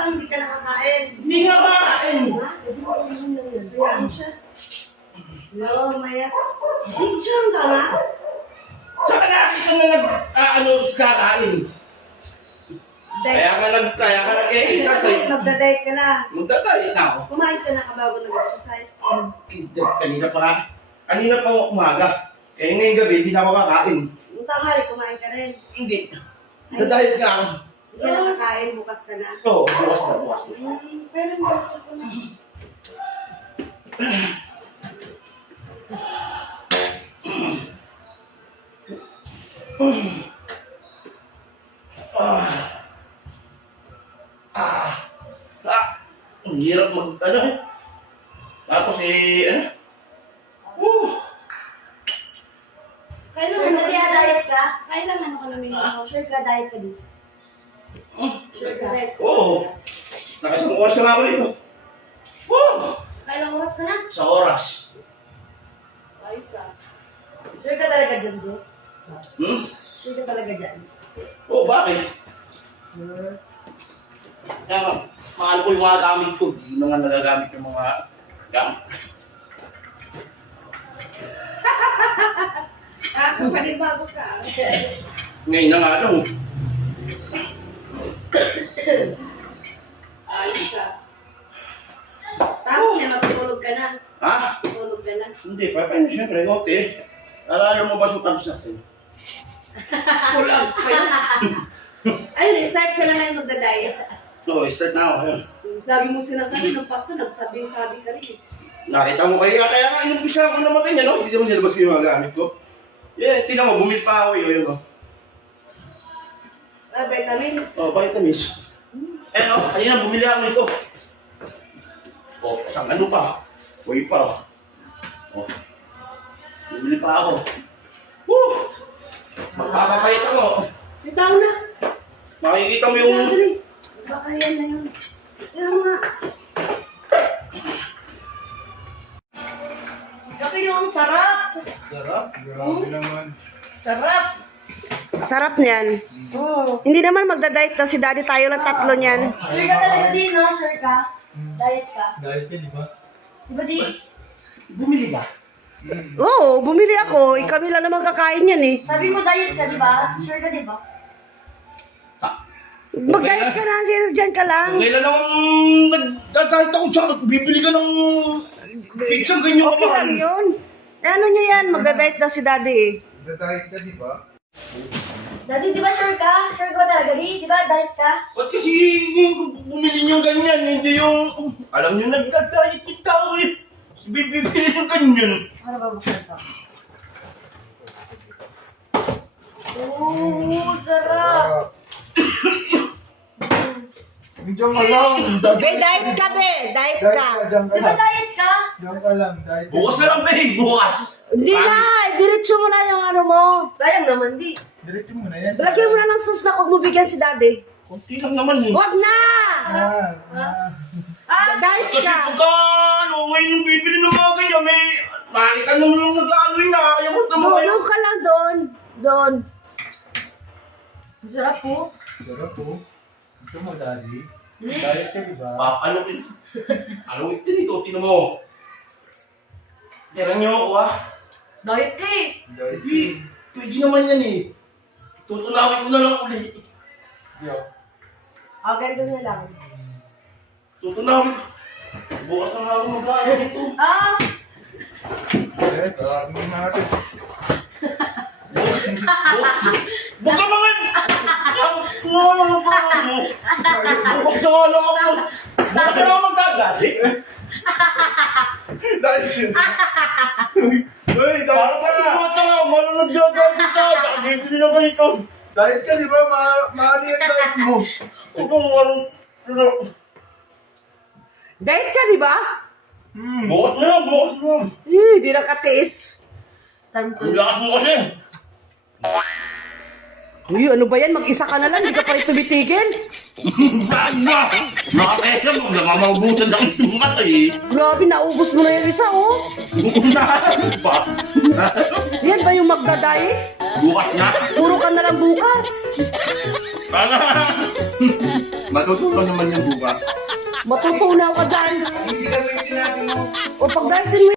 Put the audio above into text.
Hanggang hindi ka nakakain. Hindi nga kakain. Hayaan siya. No, Maya. Hindi siya ka nga. Saka nakita na kakain. Kaya ka nag-exercise. Magda-diet ka na. Magdadayet na ako. Kumain ka na kabago nag-exercise. Kanina pa umaga. Kaya ngayong gabi, hindi na ako kakain. Yung tanghali, kumain ka rin. Hindi. Dadayet nga ako. Sige na kakain, bukas ka na. Oo, bukas na. Pero bukas ka na. Ang hirap Tapos Kailan diet ka? Kailan ka namin sure ka diet ka dito? Sure ka diet ka? Oo. Nakasang oras na ako dito. Kailang oras ka na? Sa oras. Ayos ah. Sure ka talaga dyan, Jo? Sure ka talaga dyan? Oo, bakit? Kaya mahal ko yung mga gamit ko. Yung mga nagagamit yung mga gamit. Panibago ka. Ngayon na nga lang. Ayos ka. Tapos na matutulog ka na. Ha? Tulog ka na. Hindi, paano siyempre, ngote. Alala mo ba yung tabs natin? Pull-ups pa yun. Ayun, start ka na ngayon magda-diet. Oo, start na ako. Ayun. Lagi mo sinasabi, nung Pasko, nagsabi-sabi ka rin. Nakita mo kaya nga inumpisa ko naman ganyan, no? Hindi naman nilabas ko yung mga gamit ko. Tingnan mo, bumili pa ako yun, no? Vitamins. Vitamins. Kanina bumili ako nito. Isang ano pa. Uy pa. Bumili pa ako. Magpapapayat ako. Bitaw na. Makikita mo yung... Baka yan na yun. Yan nga. Ito yung sarap! Sarap, grabe naman. Sarap! Sarap niyan. Hindi naman magda-diet na si Daddy, tayo lang tatlo niyan. Sure ka talaga din, no? Sure ka? Diet ka? Dahil ka, di ba? Di ba di? Bumili ka? Oo, bumili ako. Kami lang naman kakain yan eh. Sabi mo diet ka, di ba? Sure ka, di ba? Mag-diet ka na, sino dyan ka lang. Kailan naman nagdadahit ako sa bibili ka ng pizza ganyan Okay lang yun. Ano niya yan, magda-diet na si Daddy eh. Dahil ka, di ba? Daddy, di ba sure ka? Sure ka ba talaga, di? Di ba diet ka? Ba't kasi bumili niyo ganyan, hindi yung... Alam niyo, nagdadahit yung tao eh. Bibili niyo ganyan. Ano ba buksan ka? Oo, sarap! Medyo ka lang. Be, diet ka be, diet ka. Diyan ka Di ba lang. diet ka? Diyan ka lang. Dahil ka. Bukas na lang, babe. Bukas. Hindi na, diretso mo na yung ano mo. Sayang naman, di. Diretso mo na yan. Lagyan mo na ng sauce na kung bibigyan si Daddy. Kunti lang naman eh. Wag na! Diet Kasi ka. pagka, ngayon yung bibili ng mga ganyan, may... Nakita naman yung nag-ano yun na. Ayaw mo naman kayo. Doon ka lang doon. Doon. Sarap po. Sarap po. Gusto mo, Daddy? Dahil ka, di ba? Ano ito nito? Tinan mo. Tira niyo ako ha. Diet ka eh. Dahil ka. Hindi. Pwede naman yan eh. Tutunawin ko na lang ulit. Yo. Ganito na lang. Tutunawin ko. Bukas na nga ako mag-ano nito. Tarapin natin. Bukas. Bukas mga... Ano mo ba mo? Bukas na nga lang ako. Bukas na lang magdadali. Dahil ka. Uy, dahil ka. Mata nga, malunod na dahil ka. Bibili na ganito. Dahil ka, di ba? Maano yung diet mo? Huwag kang marunod. Diet ka, di ba? Bukas na lang, bukas na lang. Di nakatiis. Ang lakas mo kasi. Uy, ano ba yan? Mag-isa ka na lang, di ka pa rin tumitigil. Bakit ba? Nakakaya mo, namamabutan ako ng matay. Grabe, naubos mo na yung isa, oh. Unahan pa. Yan ba yung magda-diet? Bukas na. Puro ka na lang bukas. Para matututo naman yung bukas. Matutunaw ka dyan. Hindi ka may sinabi mo. O pag-dietin mo